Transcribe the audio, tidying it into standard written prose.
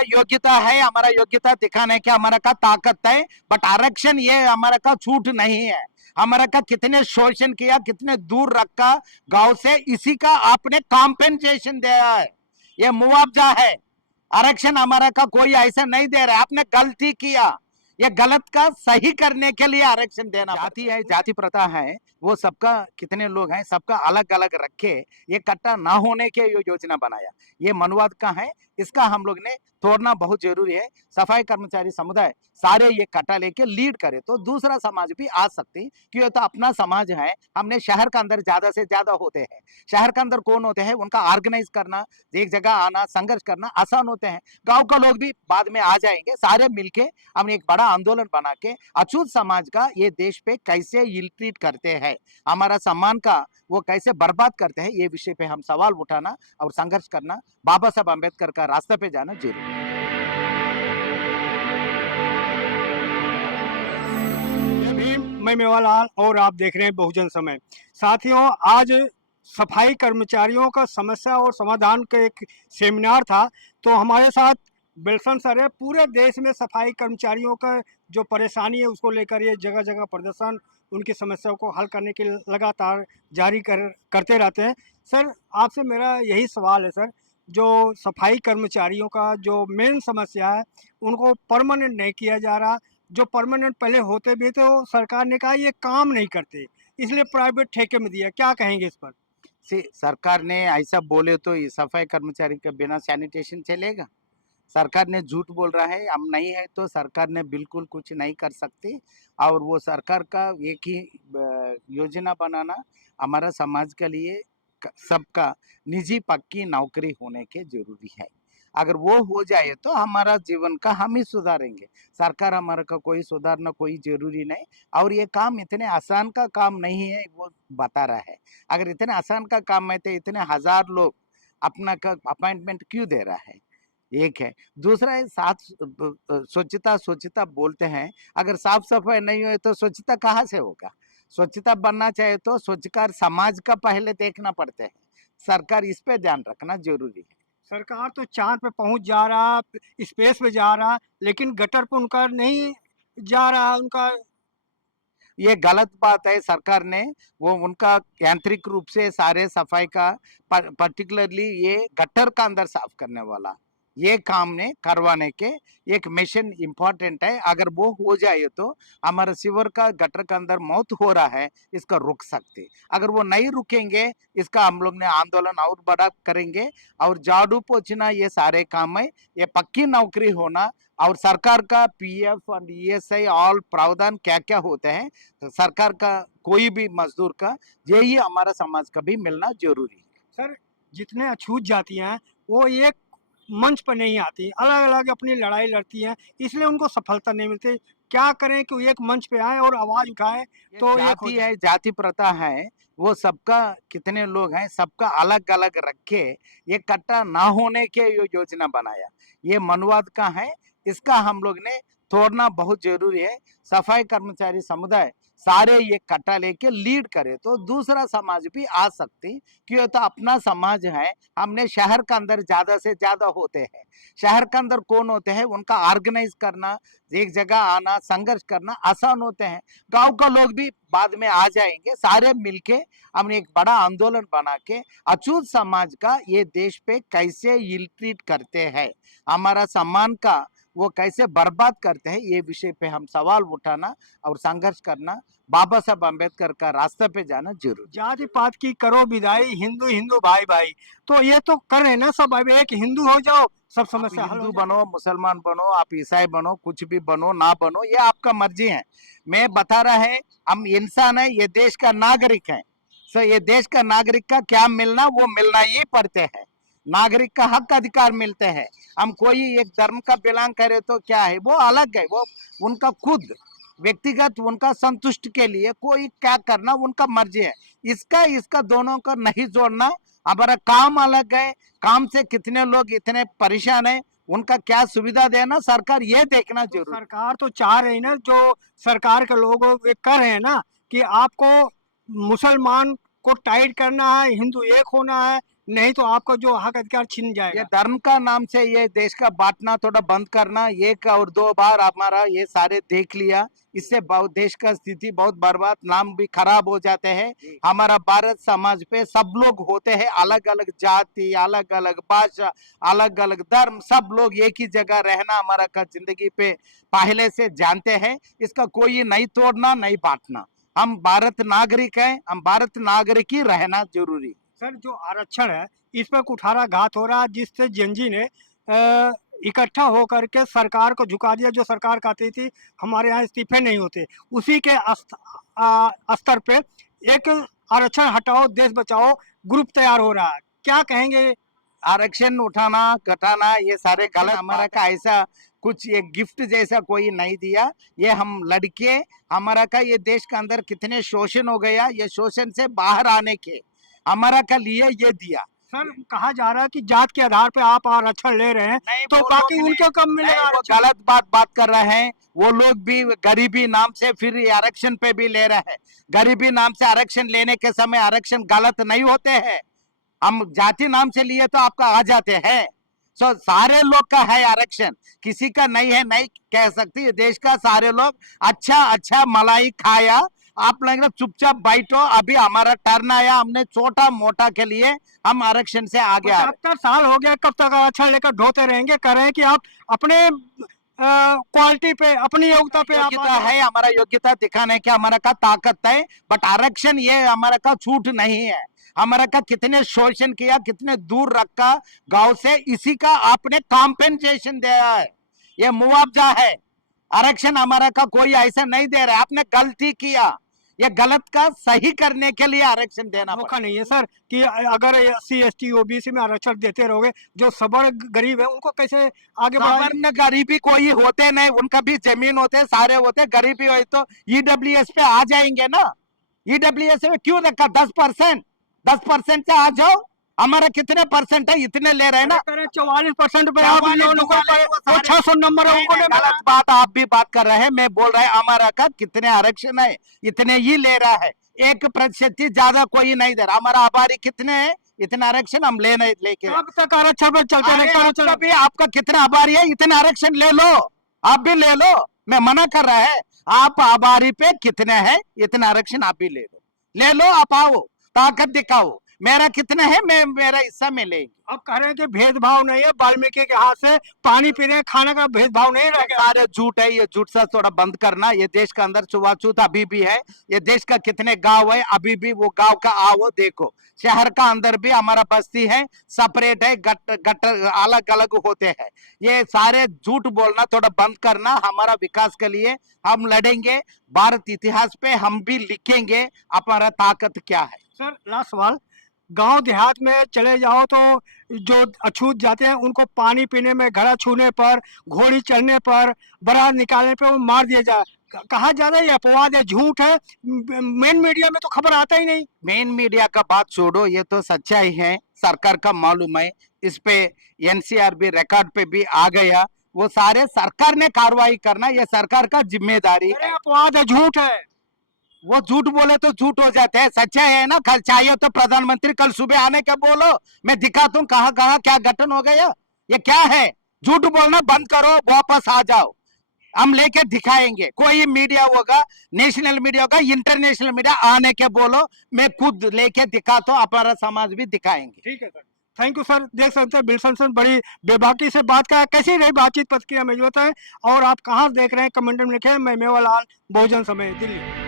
हमारा योग्यता दिखाने की हमारा का ताकत है। बट आरक्षण ये हमारा का छूट नहीं है। हमारा का कितने शोषण किया, कितने दूर रखा गांव से, इसी का आपने कॉम्पेंसेशन दिया है, ये मुआवजा है। आरक्षण हमारा का कोई ऐसा नहीं दे रहा है। आपने गलती किया, ये गलत का सही करने के लिए आरक्षण देना। जाति है, जाति प्रथा है, वो सबका कितने लोग हैं, सबका अलग अलग रखे, ये इकट्ठा ना होने के योजना बनाया। ये मनुवाद का है, इसका हम लोग ने तोड़ना बहुत जरूरी है। सफाई कर्मचारी समुदाय सारे ये कट्टा लेके लीड करे तो दूसरा समाज भी आ सकती, क्यों तो अपना समाज है। हमने शहर का अंदर ज्यादा से ज्यादा होते हैं, शहर के अंदर कौन होते हैं, उनका ऑर्गेनाइज करना, एक जगह आना, संघर्ष करना आसान होते हैं। गांव का लोग भी बाद में आ जाएंगे, सारे मिलके हम एक बड़ा आंदोलन बना के अछूत समाज का ये देश पे कैसे इल ट्रीट करते हैं, हमारा सम्मान का वो कैसे बर्बाद करते हैं, ये विषय पे हम सवाल उठाना और संघर्ष करना, बाबा साहब अम्बेडकर का रास्ते पे जाना जरूरी है। मैं मेवालाल और आप देख रहे हैं बहुजन समय। साथियों, आज सफाई कर्मचारियों का समस्या और समाधान का एक सेमिनार था, तो हमारे साथ बिल्सन सर है। पूरे देश में सफाई कर्मचारियों का जो परेशानी है उसको लेकर ये जगह जगह प्रदर्शन, उनकी समस्याओं को हल करने के लिए लगातार जारी करते रहते हैं। सर, आपसे मेरा यही सवाल है सर, जो सफाई कर्मचारियों का जो मेन समस्या है उनको परमानेंट नहीं किया जा रहा। जो परमानेंट पहले होते भी थे वो सरकार ने कहा ये काम नहीं करते, इसलिए प्राइवेट ठेके में दिया। क्या कहेंगे इस पर? सरकार ने ऐसा बोले तो ये सफाई कर्मचारी के बिना सैनिटेशन चलेगा? सरकार ने झूठ बोल रहा है, हम नहीं है तो सरकार ने बिल्कुल कुछ नहीं कर सकती। और वो सरकार का एक ही योजना बनाना, हमारा समाज के लिए सबका निजी पक्की नौकरी होने के जरूरी है। अगर वो हो जाए तो हमारा जीवन का हम ही सुधारेंगे, सरकार हमारा का कोई सुधारना कोई जरूरी नहीं। और ये काम इतने आसान का काम नहीं है, वो बता रहा है। अगर इतने आसान का काम है तो इतने हजार लोग अपना का अपॉइंटमेंट क्यों दे रहा है? एक है। दूसरा है स्वच्छता स्वच्छता बोलते हैं, अगर साफ सफाई नहीं हो तो स्वच्छता कहाँ से होगा? स्वच्छता बनना चाहे तो स्वच्छकार समाज का पहले देखना पड़ता है। सरकार इस पे ध्यान रखना जरूरी है। सरकार तो चांद पे पहुंच जा रहा, स्पेस पे जा रहा, लेकिन गटर पे उनका नहीं जा रहा उनका। ये गलत बात है। सरकार ने वो उनका यांत्रिक रूप से सारे सफाई का, पर्टिकुलरली ये गटर का अंदर साफ करने वाला ये काम ने करवाने के एक मिशन इम्पोर्टेंट है। अगर वो हो जाए तो हमारा सीवर का गटर के अंदर मौत हो रहा है, इसका रुक सकते। अगर वो नहीं रुकेंगे, इसका हम लोग ने आंदोलन और बड़ा करेंगे। और झाड़ू पोछना ये सारे काम है, ये पक्की नौकरी होना, और सरकार का पीएफ और ईएसआई ऑल प्रावधान क्या क्या होते हैं, तो सरकार का कोई भी मजदूर का यही हमारा समाज का भी मिलना जरूरी है। सर, जितने अछूत जातियां हैं वो एक मंच पर नहीं आती, अलग अलग अपनी लड़ाई लड़ती हैं, इसलिए उनको सफलता नहीं मिलती। क्या करें कि वो एक मंच पे आए और आवाज उठाए तो जाति है, जाति प्रथा है, वो सबका कितने लोग हैं, सबका अलग अलग रखे, ये इकट्ठा ना होने के योजना बनाया। ये मनुवाद का है, इसका हम लोग ने तोड़ना बहुत जरूरी है। सफाई कर्मचारी समुदाय सारे ये कट्टा लेके लीड करे तो दूसरा समाज भी आ सकती, क्यों तो अपना समाज है। हमने शहर के अंदर ज्यादा से ज्यादा होते हैं, शहर के अंदर कौन होते हैं, उनका ऑर्गेनाइज करना, एक जगह आना, संघर्ष करना आसान होते हैं। गांव का लोग भी बाद में आ जाएंगे, सारे मिलके हम एक बड़ा आंदोलन बना के अछूत समाज का ये देश पे कैसे इल ट्रीट करते हैं, हमारा सम्मान का वो कैसे बर्बाद करते हैं, ये विषय पे हम सवाल उठाना और संघर्ष करना, बाबा साहब अम्बेडकर का रास्ते पे जाना जरूरी। जाति पात की करो विदाई, हिंदू हिंदू भाई भाई, तो ये तो कर रहे हैं ना सब। अब एक हिंदू हो जाओ, सब समस्या हल हिंदू हो बनो, मुसलमान बनो, आप ईसाई बनो, कुछ भी बनो ना बनो, ये आपका मर्जी है। मैं बता रहा है, हम इंसान है, ये देश का नागरिक है। सो ये देश का नागरिक का क्या मिलना, वो मिलना ही पड़ते हैं। नागरिक का हक अधिकार मिलते हैं। हम कोई एक धर्म का बिलोंग करे तो क्या है, वो अलग है, वो उनका खुद व्यक्तिगत उनका संतुष्ट के लिए कोई क्या करना उनका मर्जी है। इसका इसका दोनों का नहीं जोड़ना। हमारा काम अलग है, काम से कितने लोग इतने परेशान है, उनका क्या सुविधा देना, सरकार ये देखना तो जरूरी। सरकार तो चाह रही ना, जो सरकार के लोग ये कर रहे हैं ना कि आपको मुसलमान को टाइट करना है, हिंदू एक होना है, नहीं तो आपका जो हक अधिकार छिन ये जाएगा। धर्म का नाम से ये देश का बांटना थोड़ा बंद करना, एक और दो बार हमारा ये सारे देख लिया, इससे बहुत देश का स्थिति बहुत बर्बाद, नाम भी खराब हो जाते हैं। हमारा भारत समाज पे सब लोग होते हैं, अलग अलग जाति, अलग अलग भाषा, अलग अलग धर्म, सब लोग एक ही जगह रहना हमारा का जिंदगी पे पहले से जानते हैं। इसका कोई नहीं तोड़ना नहीं बांटना। हम भारत नागरिक हैं, हम भारत नागरिक ही रहना जरूरी। सर जो आरक्षण है इस पर कुठारा घात हो रहा है, जिससे जेनजी ने इकट्ठा होकर के सरकार को झुका दिया। जो सरकार कहती थी हमारे यहाँ इस्तीफे नहीं होते, उसी के स्तर पे एक आरक्षण हटाओ देश बचाओ ग्रुप तैयार हो रहा है। क्या कहेंगे? आरक्षण उठाना घटाना ये सारे गलत। हमारा का ऐसा कुछ ये गिफ्ट जैसा कोई नहीं दिया, ये हम लड़के हमारा का ये देश के अंदर कितने शोषण हो गया, ये शोषण से बाहर आने के हमारा का लिए ये दिया। सर कहा जा रहा है कि जात के आधार पे आप आरक्षण ले रहे हैं, नहीं, तो वो बाकी लोग उनको कब मिलेगा नहीं, वो आरक्षण? गलत बात कर रहे हैं। वो लोग भी गरीबी नाम से फिर ये आरक्षण पे भी ले रहे हैं। गरीबी नाम से आरक्षण लेने के समय आरक्षण गलत नहीं होते हैं। हम जाति नाम से लिए तो आपका आ जाते हैं। सो सारे लोग का है आरक्षण, किसी का नहीं है नहीं कह सकती। ये देश का सारे लोग अच्छा अच्छा मलाई खाया, आप लोग चुपचाप बैठो, अभी हमारा टर्न आया, हमने छोटा मोटा के लिए हम आरक्षण से आगे आ रहे। 75 साल हो गया, कब तक आरक्षण लेकर ढोते रहेंगे? कह रहे हैं कि आप अपने क्वालिटी पे अपनी योग्यता पे आप योग्यता है, हमारा योग्यता दिखाने की हमारा का ताकत है, बट आरक्षण ये हमारा का छूट नहीं है। हमारा का कितने शोषण किया, कितने दूर रखा गांव से, इसी का आपने कॉम्पेंसेशन दिया है, ये मुआवजा है। आरक्षण हमारा का कोई ऐसा नहीं दे रहा है। आपने गलती किया, ये गलत का सही करने के लिए आरक्षण देना मौका पड़ा। नहीं है सर कि अगर SC ST OBC में आरक्षण देते रहोगे, जो सबड़ गरीब है उनको कैसे आगे बढ़ाएंगे? सवर्ण गरीबी कोई होते नहीं, उनका भी जमीन होते, सारे होते, गरीबी हो तो EWS पे आ जाएंगे ना। EWS में क्यों रखा? 10%, 10% से आ जाओ। हमारा कितने परसेंट है? इतने ले रहे हैं ना। 44% पे आप इन लोगों को 600 नंबर है उनको नहीं मिला। गलत बात आप भी बात कर रहे हैं, मैं बोल रहा है हमारा का कितने आरक्षण है, इतने ही ले रहा है। 1% ही ज्यादा कोई नहीं दे रहा। हमारा आबादी कितने है, इतना आरक्षण हम लेने लेके। कब तक आरक्षण पे चलते रहेगा? आपका भी आपका कितना आबादी है, इतना आरक्षण ले लो, आप भी ले लो। मैं मना कर रहा है, आप आबादी पे कितने हैं, इतना आरक्षण आप भी ले लो, आप आओ, ताकत दिखाओ। मेरा कितना है, मैं मेरा हिस्सा में लेंगे। अब कह रहे हैं कि भेदभाव नहीं है, वाल्मीकि के हाथ से पानी पी रहे हैं, खाने का भेदभाव नहीं रह गया। सारे झूठ है, ये झूठ सा थोड़ा बंद करना। ये देश का अंदर छुआछूत अभी भी है। ये देश का कितने गांव है, अभी भी वो गांव का आओ देखो। शहर का अंदर भी हमारा बस्ती है, सेपरेट है, गटर अलग अलग होते हैं। ये सारे झूठ बोलना थोड़ा बंद करना। हमारा विकास के लिए हम लड़ेंगे, भारत इतिहास पे हम भी लिखेंगे हमारा ताकत क्या है। सर लास्ट सवाल, गांव देहात में चले जाओ तो जो अछूत जाते हैं उनको पानी पीने में, घड़ा छूने पर, घोड़ी चढ़ने पर, बारात निकालने पर वो मार दिया जाए, कहा जा रहा है ये अपवाद है, झूठ है, मेन मीडिया में तो खबर आता ही नहीं। मेन मीडिया का बात छोड़ो, ये तो सच्चाई है, सरकार का मालूम है। इस पे NCR भी रिकॉर्ड पे भी आ गया, वो सारे सरकार ने कार्रवाई करना, ये सरकार का जिम्मेदारी अरे है। अपवाद है, झूठ है। वो झूठ बोले तो झूठ हो जाते हैं, सच्चाई है ना। कल चाहिए तो प्रधानमंत्री कल सुबह आने के बोलो, मैं दिखाता हूँ कहाँ कहाँ क्या गठन हो गया। ये क्या है? झूठ बोलना बंद करो, वापस आ जाओ, हम लेके दिखाएंगे। कोई मीडिया होगा, नेशनल मीडिया होगा, इंटरनेशनल मीडिया, आने के बोलो, मैं खुद लेके दिखाता हूँ, हमारा समाज भी दिखाएंगे। ठीक है सर, थैंक यू सर। देख सकते हैं बिल्सन सर बड़ी बेबाकी से बात कर, कैसी रही बातचीत प्रतिक्रिया में जो है। और आप कहाँ देख रहे हैं कमेंट में लिखे। मैं मेवालाल, बहुजन समय, दिल्ली।